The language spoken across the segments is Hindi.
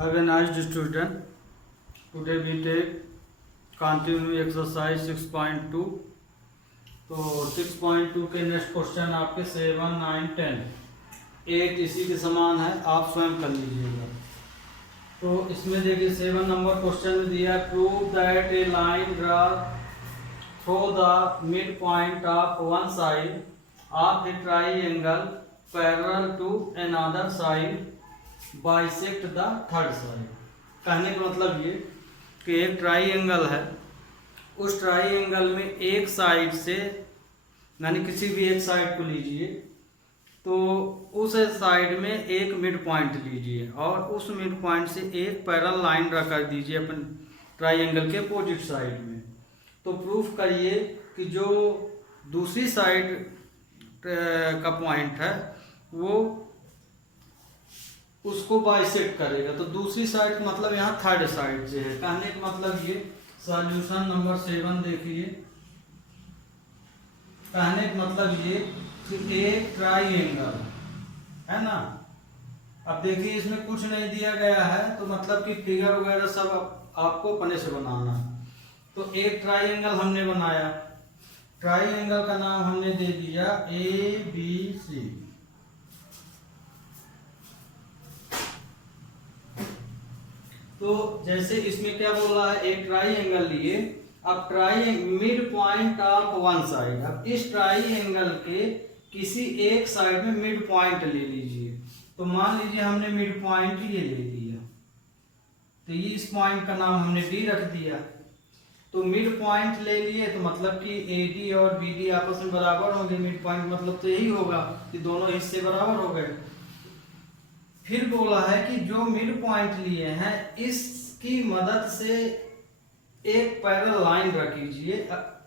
Have a nice student. Today we take continue exercise 6.2. तो 6.2 के नेक्स्ट क्वेश्चन आपके 7, 9, 10, 8 इसी के समान है, आप स्वयं कर लीजिएगा। तो इसमें देखिए 7 नंबर क्वेश्चन में दिया prove that a line draw through the mid point of one side of a triangle parallel to another side bisect the third side. कहने का मतलब ये कि एक ट्राइंगल है, उस ट्राइंगल में एक साइड से यानी किसी भी एक साइड को लीजिए, तो उस साइड में एक मिड पॉइंट लीजिए और उस मिड पॉइंट से एक पैरेलल लाइन ड्रा कर दीजिए अपन ट्राइंगल के अपोजिट साइड में। तो प्रूफ करिए कि जो दूसरी साइड का पॉइंट है वो उसको बाइसेक्ट करेगा। तो दूसरी साइड का मतलब यहाँ थर्ड साइड से है। कहने का मतलब ये सॉल्यूशन नंबर 7 देखिए। कहने का मतलब ये कि एक ट्राइंगल है ना। अब देखिए इसमें कुछ नहीं दिया गया है, तो मतलब कि फिगर वगैरह सब आपको अपने से बनाना। तो एक ट्राइंगल हमने बनाया, ट्राइंगल का नाम हमने दे दिया ABC। तो जैसे इसमें क्या बोल रहा है, एक ट्राइंगल लिए, अब mid point of one side, अब इस ट्राइंगल के किसी एक साइड में मिड पॉइंट ले लीजिए। तो मान लीजिए हमने मिड पॉइंट ये ले लिया, तो ये इस पॉइंट का नाम हमने D रख दिया। तो मिड पॉइंट ले लिए तो मतलब कि AD और BD आपस में बराबर होंगे। मिड पॉइंट मतलब तो यही होगा कि दोनों हिस्से बराबर हो गए। फिर बोला है कि जो मिड पॉइंट लिए हैं इसकी मदद से एक पैरेलल लाइन ड्रा कीजिए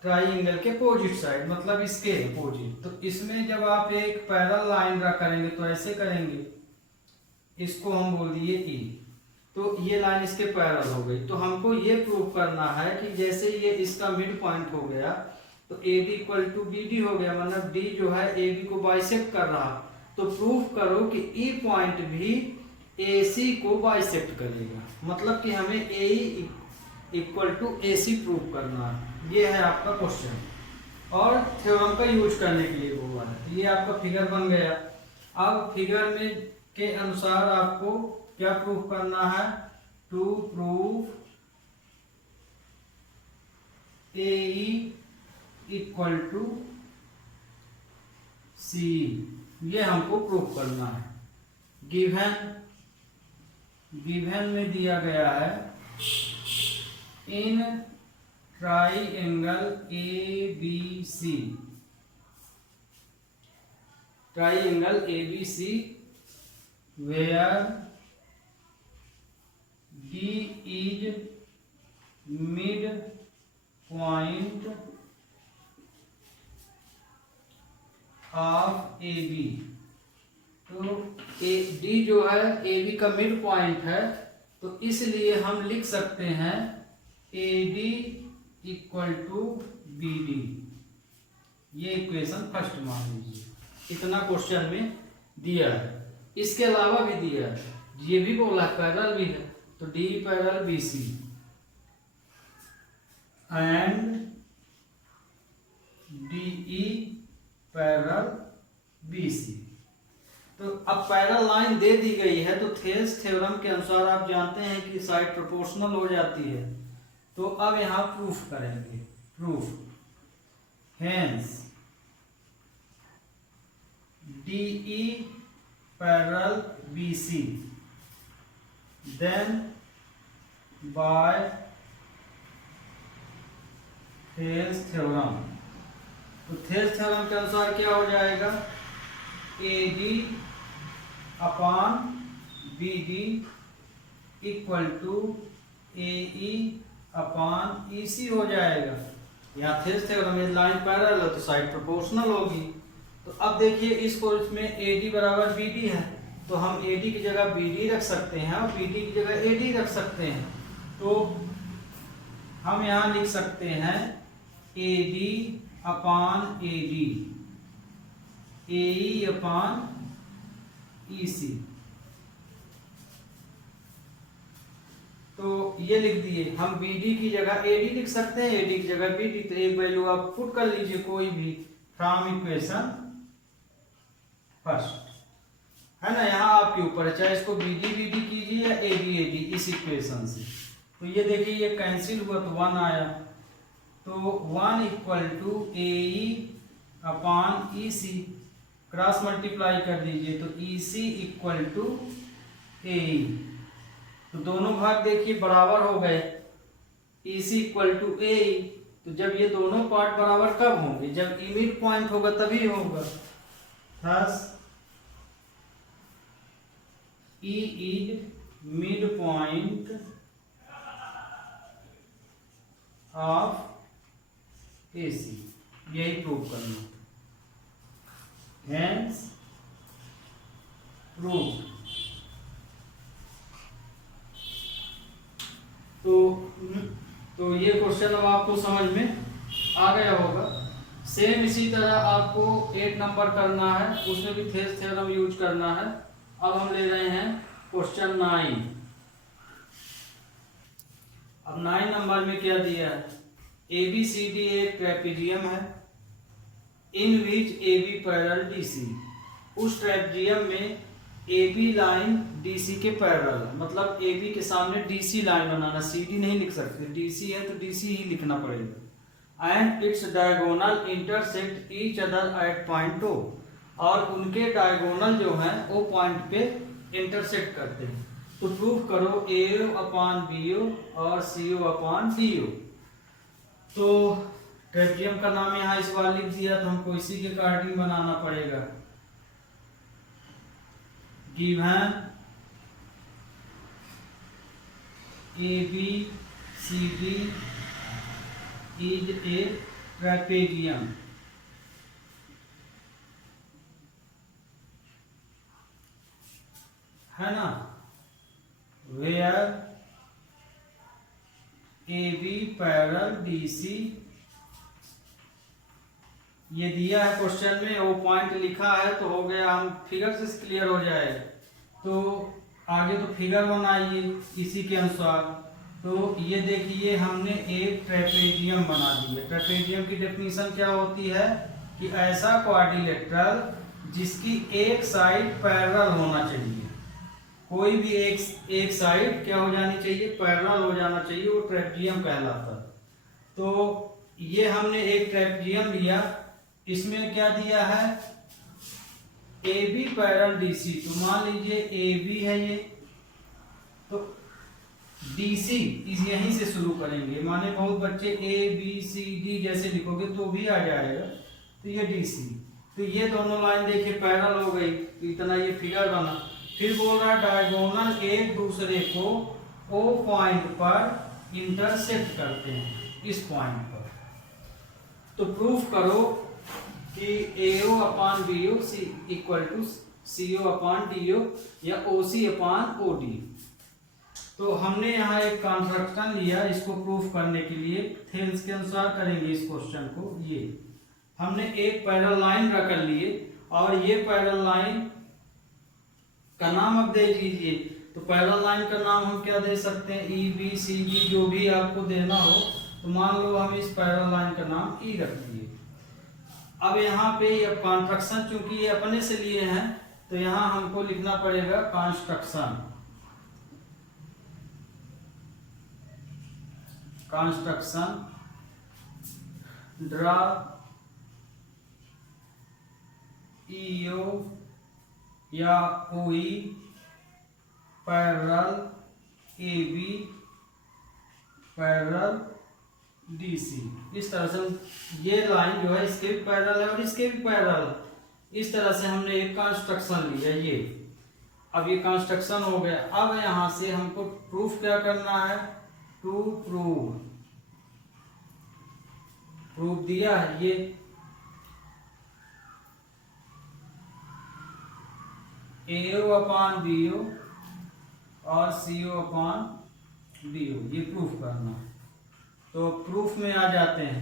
ट्राइंगल के अपोजिट साइड, मतलब इसके अपोजिट। तो इसमें जब आप एक पैरेलल लाइन ड्रा करेंगे तो ऐसे करेंगे, इसको हम बोल दिए E, तो ये लाइन इसके पैरेलल हो गई। तो हमको ये प्रूव करना है कि जैसे ये इसका मिड पॉइंट हो गया तो AD इक्वल टू BD हो गया, मतलब D जो है AB को बाइसेक्ट कर रहा। तो प्रूफ करो कि E पॉइंट भी AC को बाइसेक्ट करेगा, मतलब कि हमें AE equal to AC proof करना है। ये है आपका क्वेश्चन और थ्योरम का यूज करने के लिए बोला है। ये आपका फिगर बन गया। अब फिगर में के अनुसार आपको क्या प्रूफ करना है, to proof AE equal to C, ये हमको प्रूफ करना है। गिवन में दिया गया है in triangle ABC, triangle ABC where D is mid point of AB। तो D जो है AB का मिड पॉइंट है, तो इसलिए हम लिख सकते हैं AD इक्वल टू BD। ये इक्वेशन फर्स्ट मान लीजिए। इतना क्वेश्चन में दिया है। इसके अलावा भी दिया है, ये भी बोला पैरेलल भी है, तो D parallel BC and DE parallel BC। तो अब पैरेलल लाइन दे दी गई है, तो थेल्स थ्योरम के अनुसार आप जानते हैं कि साइड प्रोपोर्शनल हो जाती है। तो अब यहां प्रूफ करेंगे, proof hence DE parallel BC then by Thales theorem. तो थेल्स थ्योरम के अनुसार क्या हो जाएगा, AD upon BD equal to AE upon EC हो जाएगा। यहाँ थेल्स थ्योरम में लाइन पैरेलल है तो साइड प्रोपोर्शनल होगी। तो अब देखिए इसको, इसमें AD बराबर BD है, तो हम AD की जगह BD रख सकते हैं और BD की जगह AD रख सकते हैं। तो हम यहाँ लिख सकते हैं AD upon AD, AE upon EC। ये लिख दिए हम, BD की जगह AD लिख सकते हैं, AD की जगह BD, तो एक वैल्यू आप पुट कर लीजिए कोई भी फ्रॉम इक्वेशन फर्स्ट, है ना। यहाँ आपके ऊपर है, चाहे इसको BD कीजिए या AD इस इक्वेशन से। तो ये देखिए ये कैंसिल हुआ तो 1 आया, तो 1 equal to AE upon EC, cross multiply कर दीजिए तो EC इक्वल टू AE, तो दोनों भाग देखिए बराबर हो गए, EC इक्वल टू AE। तो जब ये दोनों पार्ट बराबर कब होंगे, जब E मिड पॉइंट होगा तभी होगा। Thus E is mid point of AC, यही प्रूव करना, हेंस प्रूव। तो ये क्वेश्चन अब आपको समझ में आ गया होगा। सेम इसी तरह आपको 8 नंबर करना है, उसमें भी थेस थ्योरम यूज करना है। अब हम ले रहे हैं क्वेश्चन 9। अब 9 नंबर में क्या दिया है, ABCD एक ट्रेपेजियम है, इन विच AB पैरेलल DC, उस ट्रेपेजियम में AB लाइन DC के पैरेलल, मतलब AB के सामने DC लाइन बनाना, CD नहीं लिख सकते, DC है तो DC ही लिखना पड़ेगा। And its diagonal intersect each other at point O, और उनके डायगोनल जो हैं वो पॉइंट पे इंटरसेक्ट करते हैं। तो प्रूव करो AO अपॉन BO और CO अपॉन DO। तो ट्रेपेजियम का नाम यहाँ इस बार लिख दिया, तो हमको इसी के अकॉर्डिंग बनाना पड़ेगा। Given ABCD is a trapezium, है ना, वेयर AB पैरेलल DC, ये दिया है क्वेश्चन में, वो पॉइंट लिखा है तो हो गया, हम फिगर से क्लियर हो जाए। तो आगे तो फिगर बनाइए इसी के अनुसार। तो ये देखिए हमने एक ट्रेपेजियम बना दिया। ट्रेपेजियम की डेफिनेशन क्या होती है कि ऐसा क्वाड्रिलेटरल जिसकी एक साइड पैरेलल होना चाहिए, कोई भी एक साइड क्या हो जानी चाहिए, पैरेलल हो जाना चाहिए, वो ट्रेपेजियम कहलाता है। तो ये हमने एक ट्रेपेजियम लिया, इसमें क्या दिया है AB पैरेलल DC, तो मान लीजिए AB है ये, तो DC इस यहीं से शुरू करेंगे, माने बहुत बच्चे ABCD जैसे लिखोगे तो भी आ जाएगा, तो ये DC, तो ये दोनों लाइन देखिए पैरेलल हो गई, तो इतना ये फिगर बना। फिर बोल रहा है डायगोनल एक दूसरे को O पॉइंट पर इंटरसेक्ट करते हैं, इस पॉइंट पर। तो प्रूफ करो कि AO upon BO equal to CO upon DO या OC अपॉन OD। तो हमने यहाँ एक कंस्ट्रक्शन लिया इसको प्रूफ करने के लिए, थेल्स के अनुसार करेंगे इस क्वेश्चन को। ये हमने एक पैरेलल लाइन रख लिए, और ये पैरेलल लाइन का नाम अब दे दीजिए। तो पैरेलल लाइन का नाम हम क्या दे सकते हैं, EBCD, जो भी आपको देना हो। तो मान लो हम इस पैरेलल लाइन का नाम E रख दिए। अब यहाँ पे अब कंस्ट्रक्शन चूंकि ये अपने से लिए हैं, तो यहाँ हमको लिखना पड़ेगा कंस्ट्रक्शन। ड्रा EO या OE parallel AB parallel DC। इस तरह से ये लाइन जो है इसके भी पैरेलल है और इसके भी पैरेलल है। इस तरह से हमने एक कंस्ट्रक्शन लिया ये। अब ये कंस्ट्रक्शन हो गया। अब यहाँ से हमको प्रूफ क्या करना है, टू प्रूफ दिया है ये AO अपॉन BO और CO अपॉन BO, ये प्रूफ करना। तो प्रूफ में आ जाते हैं,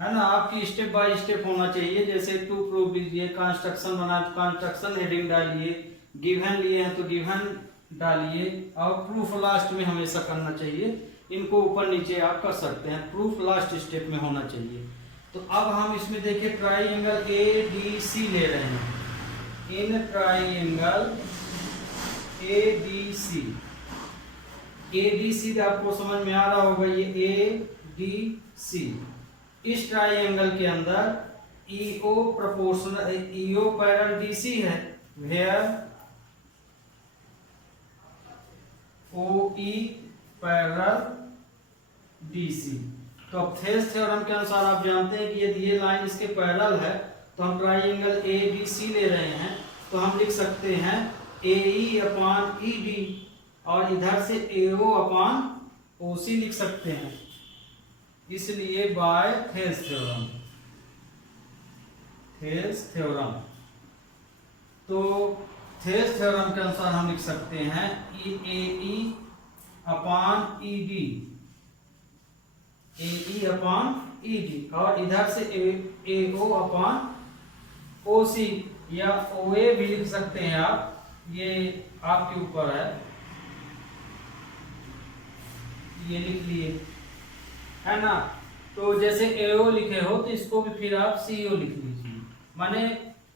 है ना। आपकी स्टेप बाय स्टेप होना चाहिए। जैसे टू प्रूफ लीजिए, कंस्ट्रक्शन बना तो कंस्ट्रक्शन हेडिंग डालिए, गिवन लिए हैं तो गिवन डालिए और प्रूफ लास्ट में हमेशा करना चाहिए। इनको ऊपर नीचे आप कर सकते हैं, प्रूफ लास्ट स्टेप में होना चाहिए। तो अब हम इसमें देखिए ट्राइंगल ADC ले रहे हैं। इन ट्राइंगल ADC, ADC आपको समझ में आ रहा होगा, ये ADC। इस ट्राइंगल के अंदर EO proportional, EO parallel DC है, वेयर OE पैरेलल DC। तो अब थेल्स थ्योरम के अनुसार आप जानते हैं कि यदि ये लाइन इसके पैरेलल है तो हम ट्राइंगल ABC ले रहे हैं, तो हम लिख सकते हैं AE अपॉन ED और इधर से AO अपॉन OC लिख सकते हैं, इसलिए by Thales theorem. Thales theorem, तो थेल्स थ्योरम के अनुसार हम लिख सकते हैं AE upon ED, AE upon ED और इधर से AO अपॉन OC या OA भी लिख सकते हैं आप, ये आपके ऊपर है, ये लिख लिए, है ना। तो जैसे AO लिखे हो तो इसको भी फिर आप CO लिख लीजिए, माने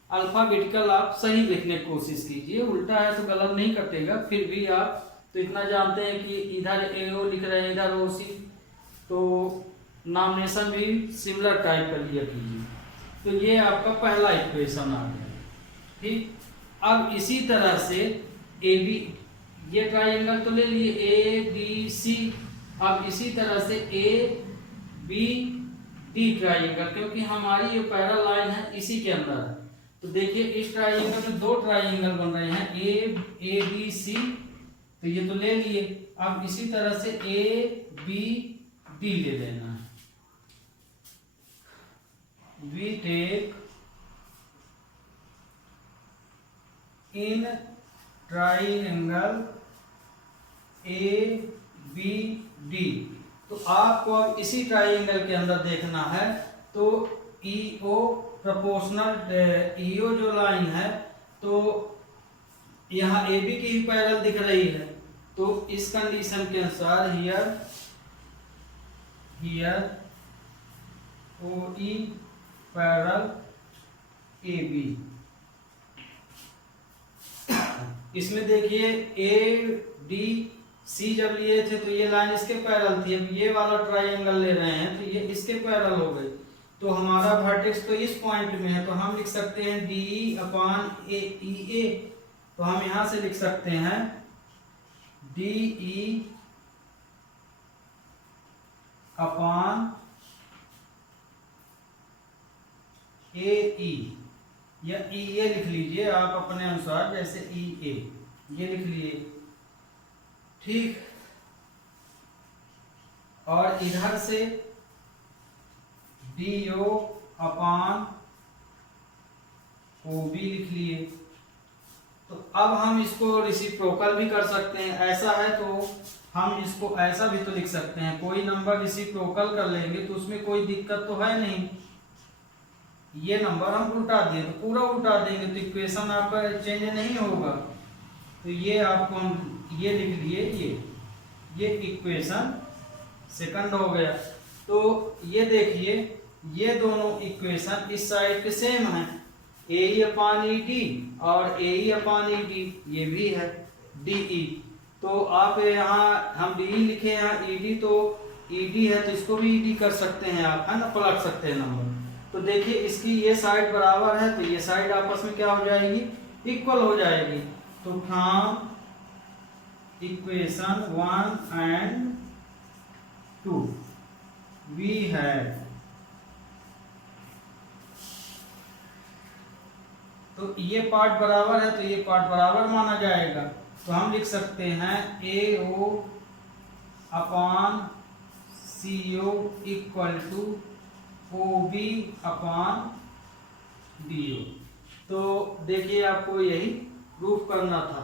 अल्फाबेटिकल आप सही लिखने की कोशिश कीजिए, उल्टा है तो गलत नहीं कटेगा। फिर भी आप तो इतना जानते हैं कि इधर AO लिख रहे हैं, इधर OC, तो नॉमिनेशन भी सिमिलर टाइप का लिया कीजिए। तो ये आपका पहला इक्वेशन आ गया, ठीक। अब इसी तरह से AB, ये ट्राइंगल तो ले लिए ADC। अब इसी तरह से ABD ट्राइंगल, क्योंकि हमारी ये पैरेलल लाइन है इसी के अंदर है, तो देखिए इस ट्राइंगल में दो ट्राइंगल बन रहे हैं ABC, तो ये तो ले लिए। अब इसी तरह से ABD ले लेना है। We take in triangle ABD, तो आपको अब इसी ट्राइंगल के अंदर देखना है, तो EO प्रोपोर्शनल, EO जो लाइन है तो यहाँ AB की ही पैरेलल दिख रही है, तो इस कंडीशन के अनुसार हियर OE पैरेलल AB। इसमें देखिए ADC जब लिए थे तो ये लाइन इसके पैरेलल थी, अब ये वाला ट्राइंगल ले रहे हैं तो ये इसके पैरेलल हो गई, तो हमारा वर्टेक्स तो इस पॉइंट में है, तो हम लिख सकते हैं DE अपॉन EA, तो हम यहां से लिख सकते हैं DE अपॉन AE, या EA लिख लीजिए आप अपने अनुसार, जैसे EA ये लिख लिए, ठीक। और इधर से DO अपॉन OB लिख लिए। तो अब हम इसको रेसिप्रोकल भी कर सकते हैं, ऐसा है तो हम इसको ऐसा भी तो लिख सकते हैं, कोई नंबर रेसिप्रोकल कर लेंगे तो उसमें कोई दिक्कत तो है नहीं। ये नंबर हम उल्टा दिए तो पूरा उल्टा देंगे तो इक्वेशन आपका चेंज नहीं होगा, तो ये आपको हम ये लिख लिए, ये इक्वेशन सेकंड हो गया। तो ये देखिए ये दोनों इक्वेशन इस साइड के सेम हैं, AE अपॉन ED और AE अपॉन ED, ये भी है DE। तो आप यहाँ हम DE लिखे, यहाँ ED, तो ED है तो इसको भी ED कर सकते हैं आप, है ना, पलट सकते हैं नंबर। तो देखिए इसकी ये साइड बराबर है तो ये साइड आपस में क्या हो जाएगी, इक्वल हो जाएगी। तो from equation 1 and 2 we have, तो ये पार्ट बराबर है तो ये पार्ट बराबर माना जाएगा, तो हम लिख सकते हैं AO upon CO equal to OB upon DO। तो देखिए आपको यही प्रूफ करना था,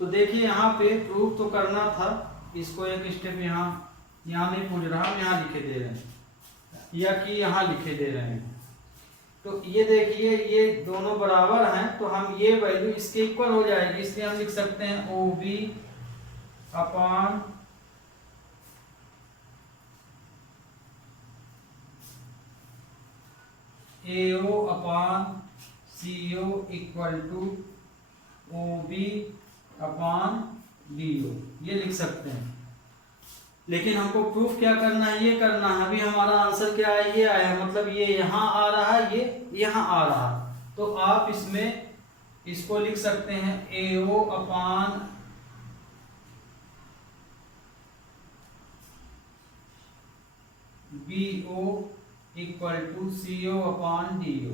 तो देखिए यहाँ पे प्रूफ तो करना था, इसको एक स्टेप यहाँ नहीं पूछ रहा, हम यहाँ लिखे दे रहे हैं, या कि यहाँ लिखे दे रहे हैं। तो ये देखिए ये दोनों बराबर हैं, तो हम ये वैल्यू इसके इक्वल हो जाएगी, इसलिए हम लिख सकते हैं OB upon AO upon CO equal to OB upon BO, ये लिख सकते हैं। लेकिन हमको प्रूफ क्या करना है, ये करना है। अभी हमारा आंसर क्या है, ये आया, मतलब ये यहाँ आ रहा है, ये यहाँ आ रहा। तो आप इसमें इसको लिख सकते हैं AO upon BO equal to CO upon DO,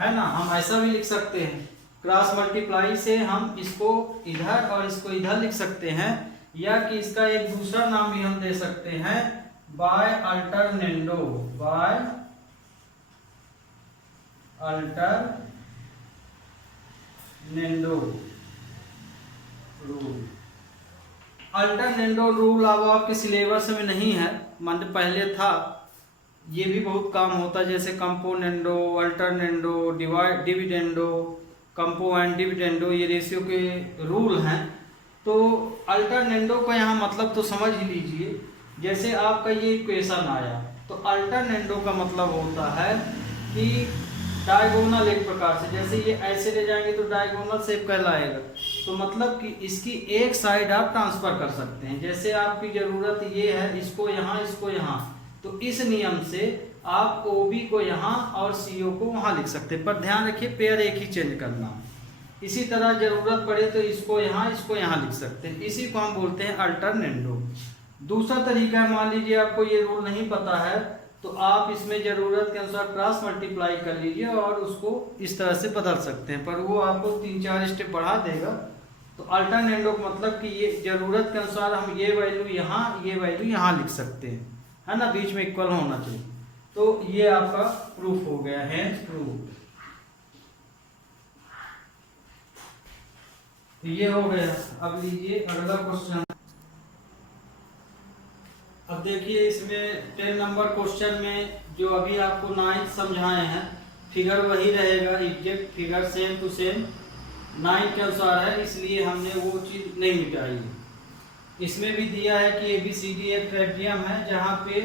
है ना। हम ऐसा भी लिख सकते हैं, क्रॉस मल्टीप्लाई से हम इसको इधर और इसको इधर लिख सकते हैं, या कि इसका एक दूसरा नाम भी हम दे सकते हैं, by alternendo, by alternendo rule. Alternendo rule अब आपके सिलेबस में नहीं है, मान पहले था। ये भी बहुत काम होता है, जैसे componendo, alternendo, dividendo, कंपो and dividendo, ये रेशियो के रूल हैं। तो अल्टरनेंडो का यहाँ मतलब तो समझ ही लीजिए। जैसे आपका ये इक्वेशन आया, तो अल्टरनेंडो का मतलब होता है कि डायगोनल, एक प्रकार से जैसे ये ऐसे ले जाएंगे तो डायगोनल शेप कहलाएगा। तो मतलब कि इसकी एक साइड आप ट्रांसफर कर सकते हैं। जैसे आपकी ज़रूरत ये है, इसको यहाँ, इसको यहाँ, तो इस नियम से आप OB को यहाँ और CO को वहाँ लिख सकते हैं। पर ध्यान रखिए, पेयर एक ही चेंज करना। इसी तरह जरूरत पड़े तो इसको यहाँ, इसको यहाँ लिख सकते हैं। इसी को हम बोलते हैं अल्टरनेंडो। दूसरा तरीका है, मान लीजिए आपको ये रूल नहीं पता है, तो आप इसमें ज़रूरत के अनुसार क्रॉस मल्टीप्लाई कर लीजिए और उसको इस तरह से बदल सकते हैं, पर वो आपको 3-4 स्टेप बढ़ा देगा। तो अल्टरनेंडो का मतलब कि ये ज़रूरत के अनुसार हम ये वैल्यू यहाँ, ये वैल्यू यहाँ लिख सकते हैं, है ना, बीच में इक्वल होना चाहिए। तो ये आपका प्रूफ हो गया है, प्रूफ। तो ये हो गया। अब लीजिए अगला क्वेश्चन। अब देखिए इसमें 10 नंबर क्वेश्चन में जो अभी आपको 9 समझाए हैं, फिगर वही रहेगा, exact figure same to same 9 के अनुसार है, इसलिए हमने वो चीज़ नहीं मिटाई। इसमें भी दिया है कि ABCD एक ट्रेपियम है, जहाँ पे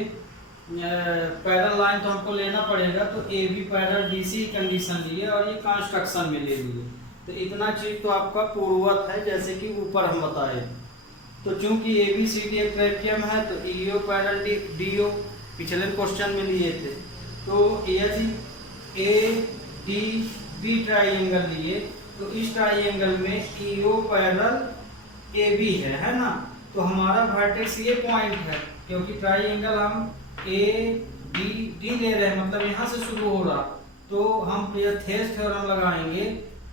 पैरल लाइन तो हमको लेना पड़ेगा, तो AB पैरल DC कंडीशन लिए और ये कंस्ट्रक्शन में ले लिए। तो इतना चीज़ तो आपका पूर्ववत है, जैसे कि ऊपर हम बताए। तो चूंकि ABCD एक ट्रेपियम है, तो EO पैरल DO पिछले क्वेश्चन में लिए थे। तो ADB ट्राइंगल लिए, तो इस ट्राइंगल में EO पैरल AB है ना। तो हमारा वर्टेक्स ये पॉइंट है, क्योंकि ट्राइंगल हम ADD ले रहे हैं, मतलब यहाँ से शुरू हो रहा। तो हम थेस थ्योरम लगाएंगे,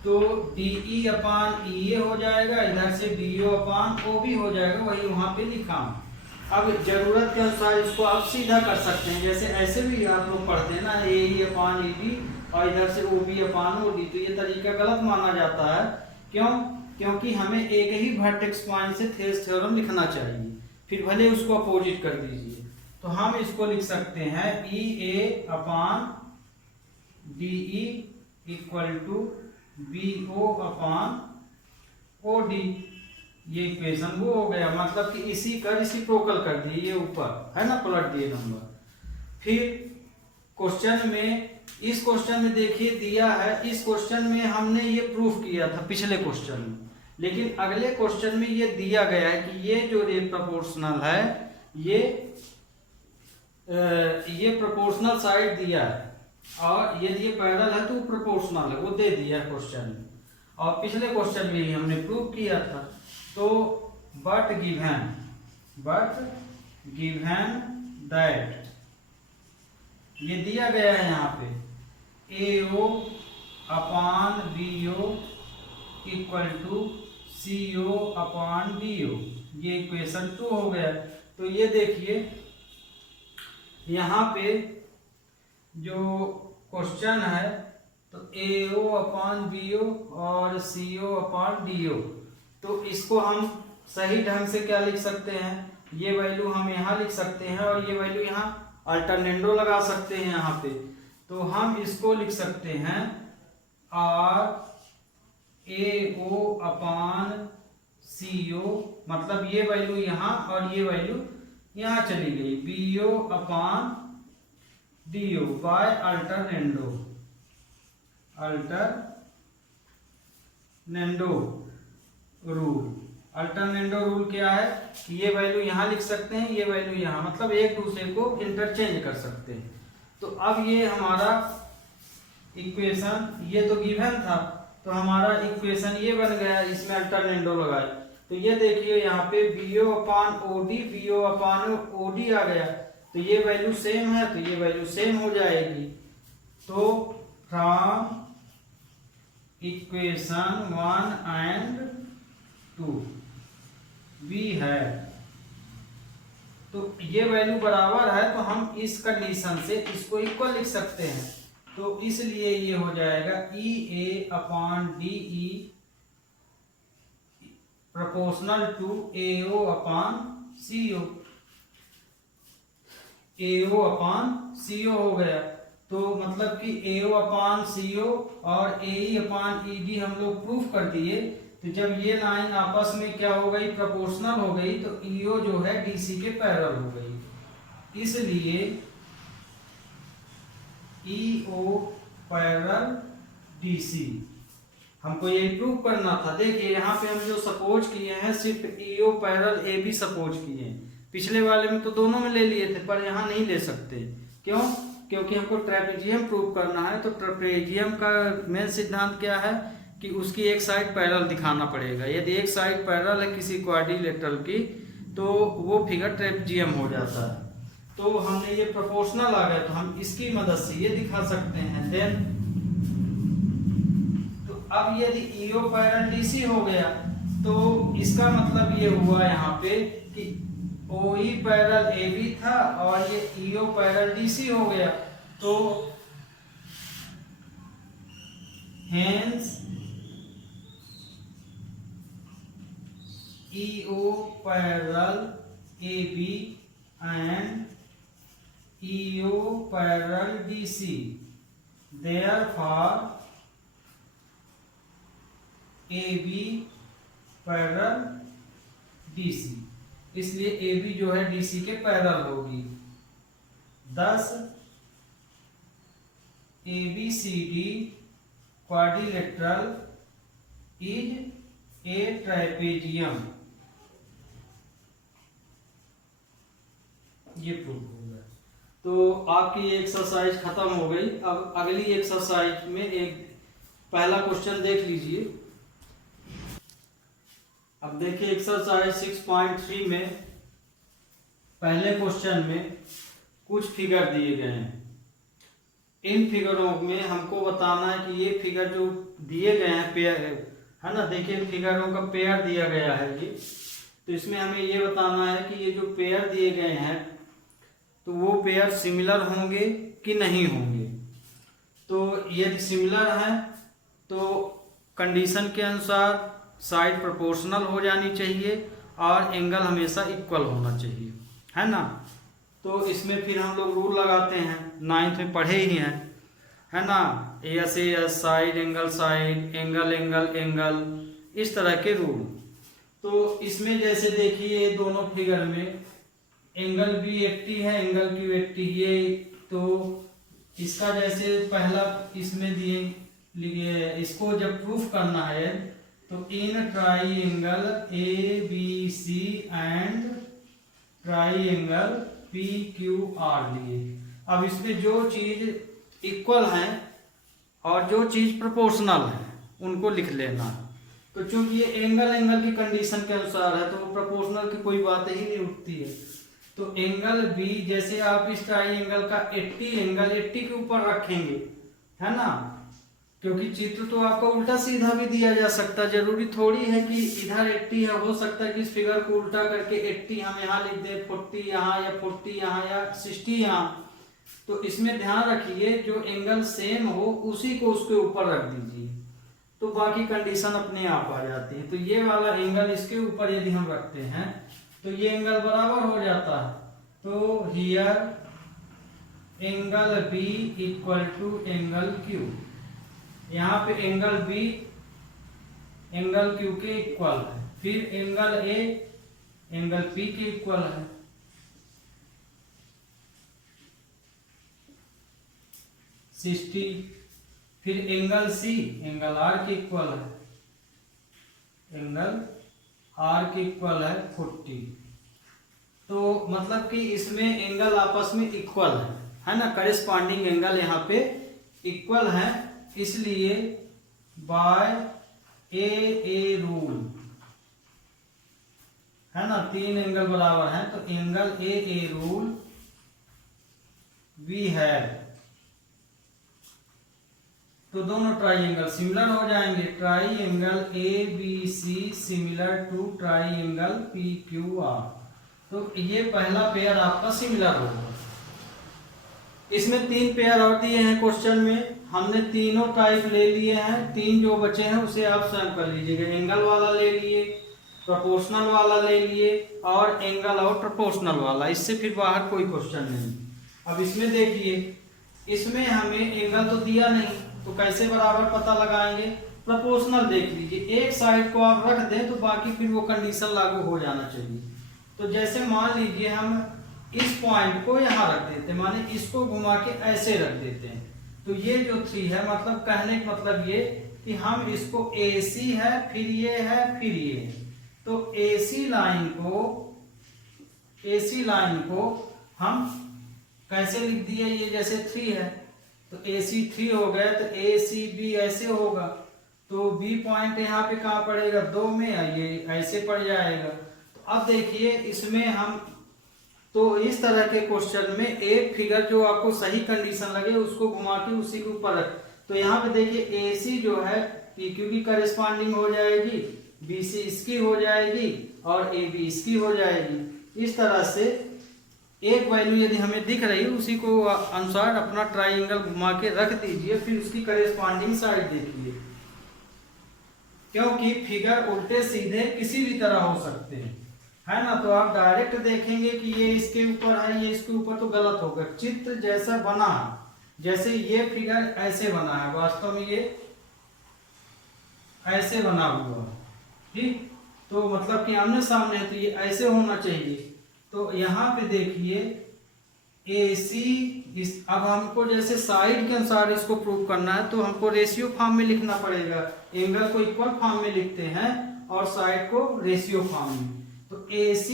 तो DE अपान EA हो जाएगा, इधर से DO अपान OB हो जाएगा, वही वहाँ पे लिखा। अब जरूरत के अनुसार इसको आप सीधा कर सकते हैं, जैसे ऐसे भी आप लोग पढ़ते हैं ना, AE अपान EB और इधर से OB अपान OD। तो ये तरीका गलत माना जाता है। क्यों? क्योंकि हमें एक ही वर्टेक्स पॉइंट से थेस थ्योरम लिखना चाहिए, फिर भले उसको अपोजिट कर दीजिए। तो हम इसको लिख सकते हैं EA upon DE equal to BO upon OD। ये इक्वेशन वो हो गया, मतलब कि इसी का रेसिप्रोकल कर दिए, ये ऊपर है ना, पलट दिए नंबर। फिर क्वेश्चन में, इस क्वेश्चन में देखिए दिया है, इस क्वेश्चन में हमने ये प्रूफ किया था पिछले क्वेश्चन में, लेकिन अगले क्वेश्चन में ये दिया गया है कि ये जो रे प्रोपोर्शनल है, ये प्रोपोर्शनल साइड दिया है, और यदि ये पैरेलल है तो प्रोपोर्शनल है, वो दे दिया है क्वेश्चन में। और पिछले क्वेश्चन में ही हमने प्रूव किया था। तो बट गिवन दैट, ये दिया गया है यहाँ पे AO upon BO equal to CO upon DO, ये इक्वेशन 2 हो गया। तो ये देखिए यहाँ पे जो क्वेश्चन है, तो AO अपान BO और CO अपान DO, तो इसको हम सही ढंग से क्या लिख सकते हैं, ये वैल्यू हम यहाँ लिख सकते हैं और ये वैल्यू यहाँ अल्टरनेंडो लगा सकते हैं यहाँ पे। तो हम इसको लिख सकते हैं RAO अपान CO, मतलब ये वैल्यू यहाँ और ये वैल्यू यहाँ चली गई, BO upon DO by alternendo rule. Alternendo rule क्या है कि ये वैल्यू यहाँ लिख सकते हैं, ये वैल्यू यहाँ, मतलब एक दूसरे को इंटरचेंज कर सकते हैं। तो अब ये हमारा इक्वेशन, ये तो गिवन था, तो हमारा इक्वेशन ये बन गया, इसमें अल्टरनेंडो लगाए। तो ये देखिए यहाँ पे BO upon OD, BO upon OD आ गया, तो ये वैल्यू सेम है, तो ये वैल्यू सेम हो जाएगी। तो फ्रॉम इक्वेशन 1 एंड 2 V है, तो ये वैल्यू बराबर है, तो हम इस कंडीशन से इसको इक्वल लिख सकते हैं। तो इसलिए ये हो जाएगा EA upon DE proportional to AO upon CO। AO upon CO हो गया, तो मतलब कि AO अपॉन CO और AE अपॉन ED हम लोग प्रूफ कर दिए। तो जब ये लाइन आपस में क्या हो गई, प्रोपोर्शनल हो गई, तो EO जो है DC के पैरेलल हो गई, इसलिए EO पैरेलल DC हमको ये प्रूव करना था। देखिए यहाँ पे हम जो सपोज किए हैं सिर्फ EO पैरेलल AB सपोज किए हैं, पिछले वाले में तो दोनों में ले लिए थे, पर यहाँ नहीं ले सकते। क्यों? क्योंकि हमको ट्रेपेजियम प्रूव करना है। तो ट्रेपेजियम का मेन सिद्धांत क्या है कि उसकी एक साइड पैरेलल दिखाना पड़ेगा। यदि एक साइड पैरेलल है किसी क्वाड्रिलेटरल की, तो वो फिगर ट्रेपेजियम हो जाता है। तो हमने ये प्रोपोर्शनल आ गया, तो हम इसकी मदद से ये दिखा सकते हैं। देन तो अब यदि EO पैरेलल DC हो गया, तो इसका मतलब ये हुआ यहाँ पे कि OE पैरेलल AB था और ये EO पैरेलल DC हो गया, तो hence EO parallel AB and EO parallel DC, therefore AB parallel DC, इसलिए AB जो है DC के पैरेलल होगी। thus ABCD quadrilateral is a trapezium। ये प्रूव हो गया। तो आपकी एक्सरसाइज खत्म हो गई। अब अगली एक्सरसाइज में एक पहला क्वेश्चन देख लीजिए। अब देखिए एक्सरसाइज 6.3 में पहले क्वेश्चन में कुछ फिगर दिए गए हैं। इन फिगरों में हमको बताना है कि ये फिगर जो दिए गए हैं पेयर है ना, देखिए फिगरों का पेयर दिया गया है ये। तो इसमें हमें ये बताना है कि ये जो पेयर दिए गए हैं तो वो पेयर सिमिलर होंगे कि नहीं होंगे। तो यदि सिमिलर हैं तो कंडीशन के अनुसार साइड प्रोपोर्शनल हो जानी चाहिए और एंगल हमेशा इक्वल होना चाहिए, है ना। तो इसमें फिर हम लोग रूल लगाते हैं, 9th में पढ़े ही हैं, है ना। एस साइड एंगल एंगल इस तरह के रूल। तो इसमें जैसे देखिए दोनों फिगर में एंगल भी 80 है, एंगल क्यू 80 ये। तो इसका जैसे पहला इसमें दिए इसको जब प्रूफ करना है तो in triangle ABC and triangle PQR लिए। अब इसमें जो चीज इक्वल है और जो चीज प्रोपोर्शनल है उनको लिख लेना। तो चूंकि ये एंगल की कंडीशन के अनुसार है तो प्रोपोर्शनल की कोई बात ही नहीं उठती है। तो एंगल B जैसे आप इस ट्राइएंगल का 80 एंगल 80 के ऊपर रखेंगे, है ना, क्योंकि चित्र तो आपका उल्टा सीधा भी दिया जा सकता है। जरूरी थोड़ी है कि इधर 80 है, हो सकता है कि इस फिगर को उल्टा करके 80 हम यहाँ लिख दें, 40 यहाँ या 40 यहाँ या 60 यहाँ। तो इसमें ध्यान रखिए जो एंगल सेम हो उसी को उसके ऊपर रख दीजिए, तो बाकी कंडीशन अपने आप आ जाती है। तो ये वाला एंगल इसके ऊपर यदि हम रखते हैं तो ये एंगल बराबर हो जाता है। तो here angle B equal to angle Q, यहाँ पे एंगल B एंगल Q के इक्वल है। फिर एंगल ए एंगल पी के इक्वल है, सिक्सटी। फिर एंगल सी एंगल आर के इक्वल है, एंगल आर के इक्वल है 40। तो मतलब कि इसमें एंगल आपस में इक्वल है ना, करेस्पॉन्डिंग एंगल यहाँ पे इक्वल है, इसलिए बाय ए रूल है ना, तीन एंगल बराबर हैं, तो एंगल ए रूल वी है। तो दोनों ट्राइंगल सिमिलर हो जाएंगे, triangle A B C similar to triangle P Q R. तो ये पहला पेयर आपका सिमिलर होगा। इसमें तीन पेयर और दिए हैं क्वेश्चन में, हमने तीनों टाइप ले लिए हैं, तीन जो बचे हैं उसे आप स्वयं कर लीजिएगा। एंगल वाला ले लिए, प्रोपोर्शनल वाला ले लिए और एंगल और प्रोपोर्शनल वाला, इससे फिर बाहर कोई क्वेश्चन नहीं। अब इसमें देखिए, इसमें हमें एंगल तो दिया नहीं, तो कैसे बराबर पता लगाएंगे? प्रोपोर्शनल देख लीजिए, एक साइड को आप रख दें तो बाकी फिर वो कंडीशन लागू हो जाना चाहिए। तो जैसे मान लीजिए हम इस पॉइंट को यहाँ रख देते हैं, माने इसको घुमा के ऐसे रख देते हैं, तो ये जो 3 है, मतलब कहने का मतलब ये कि हम इसको AC है, फिर ये है, फिर ये है। तो AC लाइन को हम कैसे लिख दिए, ये जैसे 3 है तो AC 3 हो गया, तो ACB ऐसे होगा, तो B पॉइंट यहाँ पे कहाँ पड़ेगा, 2 में, ये ऐसे पड़ जाएगा। तो अब देखिए इसमें हम, तो इस तरह के क्वेश्चन में एक फिगर जो आपको सही कंडीशन लगे उसको घुमा के उसी के ऊपर रख। तो यहाँ पे देखिए AC जो है PQ की करेस्पॉन्डिंग हो जाएगी, BC इसकी हो जाएगी और AB इसकी हो जाएगी। इस तरह से एक वैल्यू यदि हमें दिख रही है उसी को अनुसार अपना ट्राइंगल घुमा के रख दीजिए, फिर उसकी करेस्पॉन्डिंग साइड देखिए, क्योंकि फिगर उल्टे सीधे किसी भी तरह हो सकते हैं, है ना। तो आप डायरेक्ट देखेंगे कि ये इसके ऊपर है, ये इसके ऊपर, तो गलत होगा। चित्र जैसा बना है, जैसे ये फिगर ऐसे बना है, वास्तव में ये ऐसे बना हुआ, ठीक, तो मतलब कि आमने सामने है, तो ये ऐसे होना चाहिए। तो यहाँ पे देखिए AC अब हमको जैसे साइड के अनुसार इसको प्रूव करना है, तो हमको रेशियो फॉर्म में लिखना पड़ेगा। एंगल को इक्वल फॉर्म में लिखते हैं और साइड को रेशियो फॉर्म में। तो AC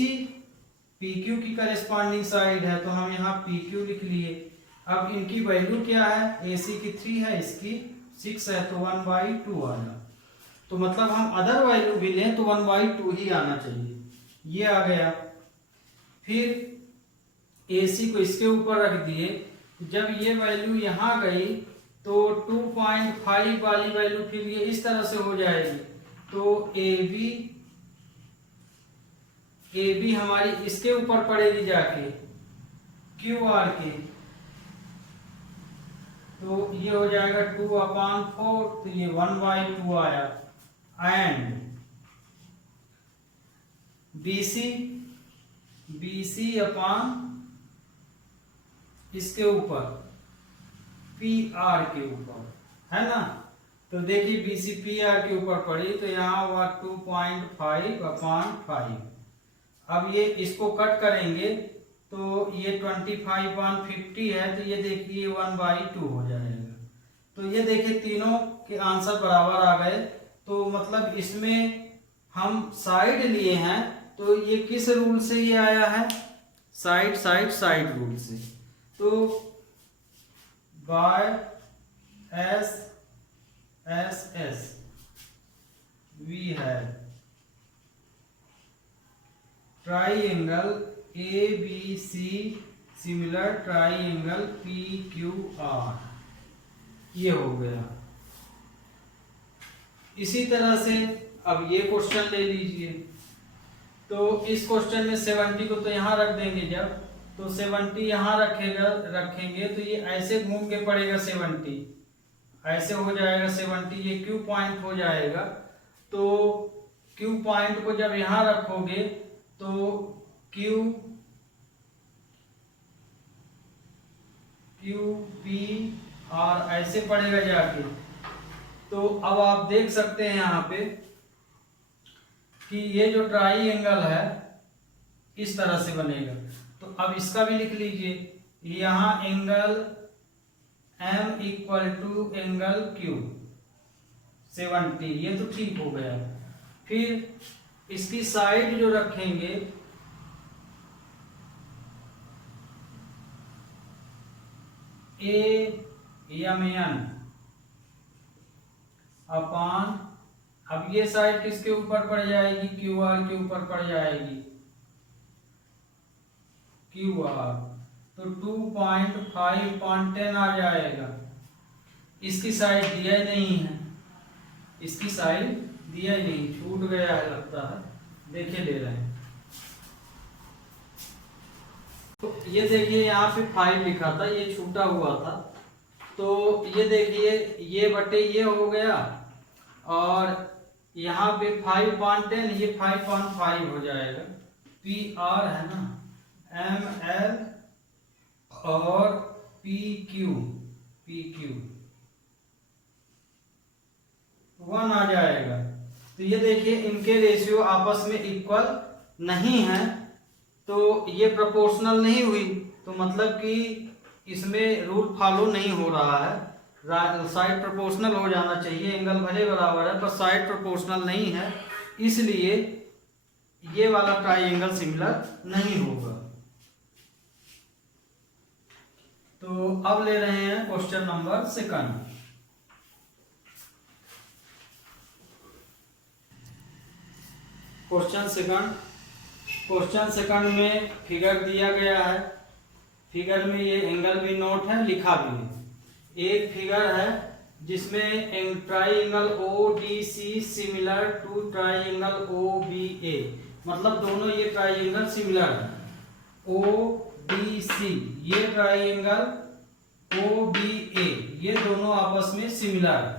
PQ की करेस्पॉन्डिंग साइड है, तो हम यहाँ PQ लिख लिए। अब इनकी वैल्यू क्या है, AC की 3 है, इसकी 6 है, तो 1/2 आया। तो मतलब हम अदर वैल्यू भी लें तो 1/2 ही आना चाहिए, ये आ गया। फिर AC को इसके ऊपर रख दिए, जब ये वैल्यू यहाँ गई तो 2.5 वाली वैल्यू फिर ये इस तरह से हो जाएगी। तो AB हमारी इसके ऊपर पड़ेगी जाके QR के, तो ये हो जाएगा 2/4, तो ये 1/2 आया। एंड BC अपॉन इसके ऊपर PR के ऊपर, है ना। तो देखिए BC PR के ऊपर पड़ी, तो यहाँ हुआ 2.5/5। अब ये इसको कट करेंगे तो ये 25/50 है, तो ये देखिए 1/2 हो जाएगा। तो ये देखिए तीनों के आंसर बराबर आ गए। तो मतलब इसमें हम साइड लिए हैं, तो ये किस रूल से ये आया है, साइड रूल से। तो बाय SSS वी है triangle ABC similar triangle PQR, ये हो गया। इसी तरह से अब ये क्वेश्चन ले लीजिए, तो इस क्वेश्चन में 70 को तो यहाँ रख देंगे, जब तो 70 यहाँ रखेंगे तो ये ऐसे घूम के पड़ेगा, 70 ऐसे हो जाएगा, 70 ये Q पॉइंट हो जाएगा। तो Q पॉइंट को जब यहाँ रखोगे तो QPR ऐसे पड़ेगा जाके। तो अब आप देख सकते हैं यहाँ पे कि ये जो ट्राइंगल है इस तरह से बनेगा। तो अब इसका भी लिख लीजिए, यहाँ angle M equal to angle Q 70, ये तो ठीक हो गया। फिर इसकी साइड जो रखेंगे AMN अपान, अब ये साइड किसके ऊपर पड़ जाएगी, QR के ऊपर पड़ जाएगी, QR, तो 2.5/10 आ जाएगा। इसकी साइड दिया ही नहीं है, इसकी साइड दिया ही नहीं, छूट गया है लगता है, देखे ले रहे हैं। तो ये देखिए यहाँ पे 5 लिखा था, ये छूटा हुआ था, तो ये देखिए ये बटे ये हो गया, और यहाँ पे 5/10, ये 5.5 हो जाएगा। PR है ना, ML और PQ 1 आ जाएगा। तो ये देखिए इनके रेशियो आपस में इक्वल नहीं है, तो ये प्रोपोर्शनल नहीं हुई, तो मतलब कि इसमें रूल फॉलो नहीं हो रहा है। साइड प्रोपोर्शनल हो जाना चाहिए, एंगल भले बराबर है पर साइड प्रोपोर्शनल नहीं है, इसलिए ये वाला ट्राइंगल सिमिलर नहीं होगा। तो अब ले रहे हैं क्वेश्चन नंबर 2। क्वेश्चन सेकंड में फिगर दिया गया है, फिगर में ये एंगल भी नोट है, लिखा भी है। एक फिगर है जिसमें triangle ODC similar to triangle OBA, मतलब दोनों ये ट्राइंगल सिमिलर है। ODC ये ट्राइंगल OBA ये दोनों आपस में सिमिलर है।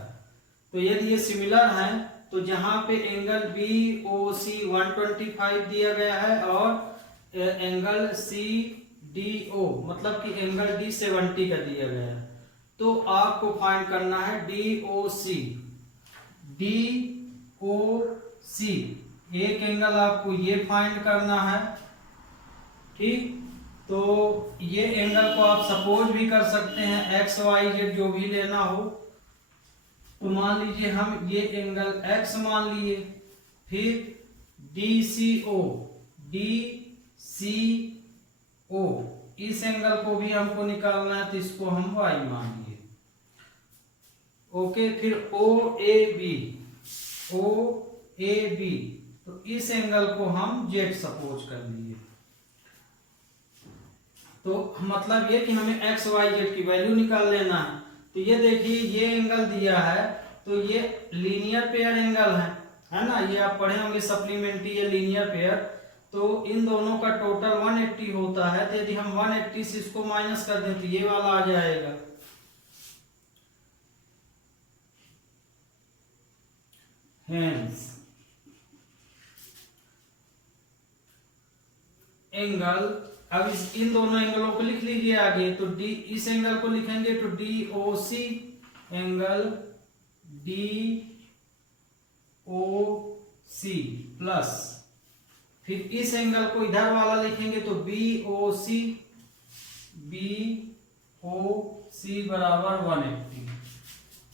तो यदि ये सिमिलर हैं तो जहां पे एंगल BOC 125 दिया गया है और एंगल CDO मतलब कि एंगल D 70 का दिया गया है, तो आपको फाइंड करना है DOC। एक एंगल आपको ये फाइंड करना है, ठीक। तो ये एंगल को आप सपोज भी कर सकते हैं, XYZ जो भी लेना हो। तो मान लीजिए हम ये एंगल X मान लिए, फिर DCO इस एंगल को भी हमको निकालना है, तो इसको हम Y मान लिए। ओके, फिर OAB तो इस एंगल को हम Z सपोज कर लिए। तो मतलब ये कि हमें XYZ की वैल्यू निकाल लेना है। तो ये देखिए ये एंगल दिया है, तो ये लीनियर पेयर एंगल है ना, ये आप पढ़े होंगे सप्लीमेंट्री या लीनियर पेयर। तो इन दोनों का टोटल 180 होता है, तो यदि हम 180 से इसको माइनस कर दें तो ये वाला आ जाएगा। हेंस एंगल, अब इन दोनों एंगलों को लिख लीजिए आगे। तो डी, इस एंगल को लिखेंगे तो DOC एंगल DOC प्लस, फिर इस एंगल को इधर वाला लिखेंगे तो BOC बराबर 180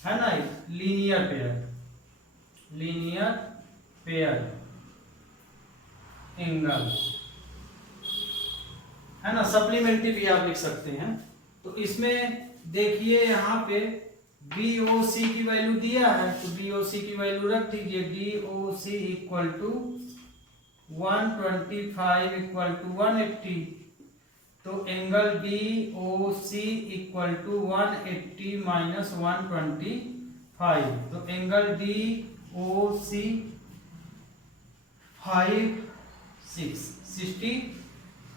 है ना, लीनियर पेयर एंगल है ना, सप्लीमेंट्री भी आप लिख सकते हैं। तो इसमें देखिए यहाँ पे BOC की वैल्यू दिया है, तो BOC की वैल्यू रख दीजिए। DOC equal to 125 equal to 180, तो angle DOC equal to 180 minus 125, तो एंगल DOC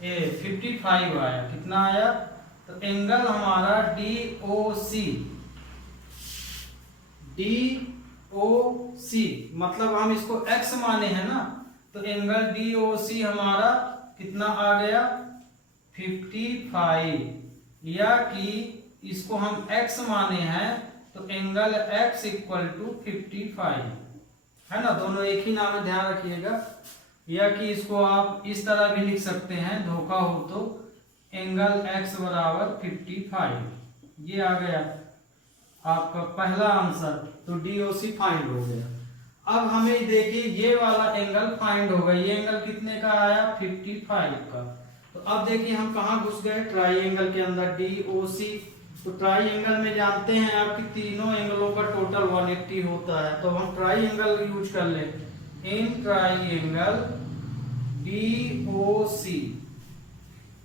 55 आया। कितना आया? तो एंगल हमारा DOC मतलब हम इसको x माने हैं ना, तो एंगल DOC हमारा कितना आ गया 55, या कि इसको हम x माने हैं तो एंगल x इक्वल टू 55 है ना, दोनों एक ही नाम है, ध्यान रखिएगा। या कि इसको आप इस तरह भी लिख सकते हैं, धोखा हो तो, एंगल x बराबर 55। ये आ गया आपका पहला आंसर। तो DOC फाइंड हो गया। अब हमें देखिए ये वाला एंगल फाइंड होगा। ये एंगल कितने का आया? 55 का। तो अब देखिए हम कहाँ घुस गए? ट्राइंगल के अंदर, DOC। तो ट्राइंगल में जानते हैं आपकी तीनों एंगलों का टोटल 180 होता है। तो हम ट्राइंगल यूज कर ले, इन ट्राइंगल DOC।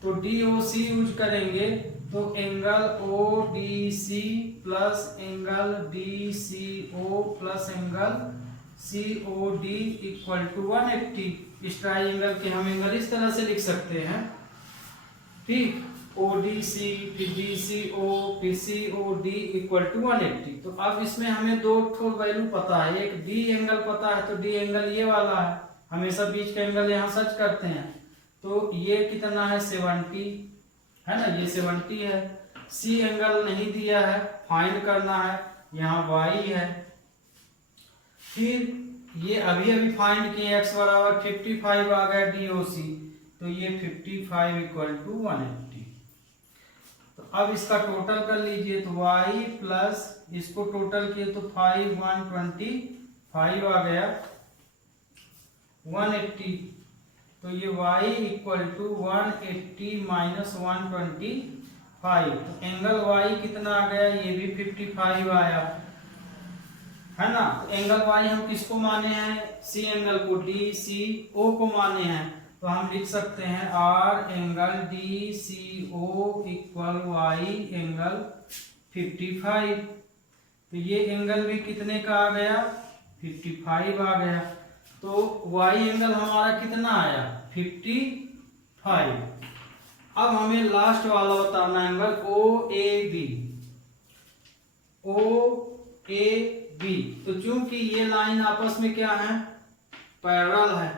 तो DOC यूज करेंगे तो angle ODC plus angle DCO plus angle COD equal to 180। इस ट्राइंगल के हम एंगल इस तरह से लिख सकते हैं, ठीक। ODC फिर DCO फिर COD इक्वल टू 180। तो अब इसमें हमें दो ठो वैल्यू पता है, एक D एंगल पता है, तो D एंगल ये वाला है, हमेशा बीच का एंगल यहाँ सर्च करते हैं। तो ये कितना है? 70 है ना, ये 70 है। C एंगल नहीं दिया है, फाइंड करना है, यहाँ Y है। फिर ये अभी अभी फाइंड किए, x बराबर 55 आ गया DOC। तो ये 55 इक्वल टू 180। तो अब इसका टोटल कर लीजिए, तो y प्लस इसको टोटल किए तो 5 125 आ गया 180। तो ये y इक्वल टू 180 माइनस 125। तो एंगल y कितना आ गया? ये भी 55 आया, है ना। तो एंगल y हम किसको माने हैं? C एंगल को, DCO को माने हैं। तो हम लिख सकते हैं R angle DCO equal y angle 55। तो ये एंगल भी कितने का आ गया? 55 आ गया। तो y एंगल हमारा कितना आया? 55। अब हमें लास्ट वाला बताना है, एंगल OAB। OAB, तो चूंकि ये लाइन आपस में क्या है? पैरेलल है।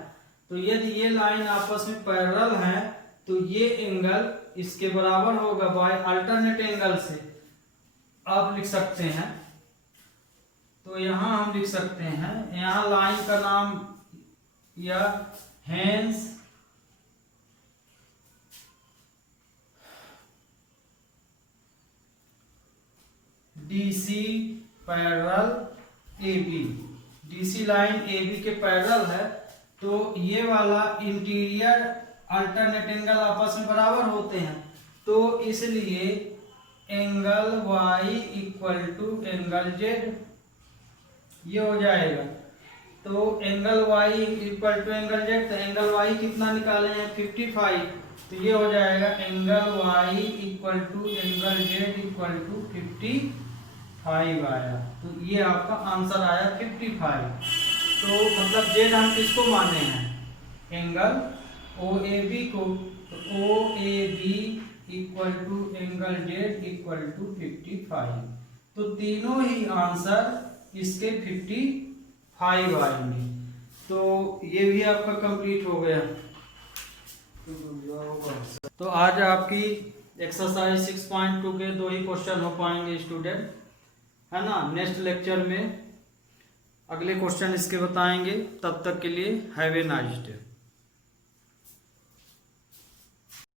तो यदि ये लाइन आपस में पैरेलल है तो ये एंगल इसके बराबर होगा बाय अल्टरनेट एंगल से आप लिख सकते हैं। तो यहां हम लिख सकते हैं, यहां लाइन का नाम या hence DC parallel AB। DC line AB के पैरेलल है, तो ये वाला इंटीरियर अल्टरनेट एंगल आपस में बराबर होते हैं। तो इसलिए angle y equal to angle z, ये हो जाएगा। तो angle y equal to angle z, तो एंगल y कितना निकाले हैं? 55। तो ये हो जाएगा angle y equal to angle z equal to 55 आया। तो ये आपका आंसर आया 55। तो मतलब z हम किसको माने हैं? एंगल OAB को। तो OAB equal to angle z equal to 55। तो तीनों ही आंसर इसके 55 आएंगे। तो ये भी आपका कंप्लीट हो गया। तो आज आपकी एक्सरसाइज 6.2 के 2 ही क्वेश्चन हो पाएंगे स्टूडेंट, है ना। नेक्स्ट लेक्चर में अगले क्वेश्चन इसके बताएंगे। तब तक के लिए हैव ए नाइस डे।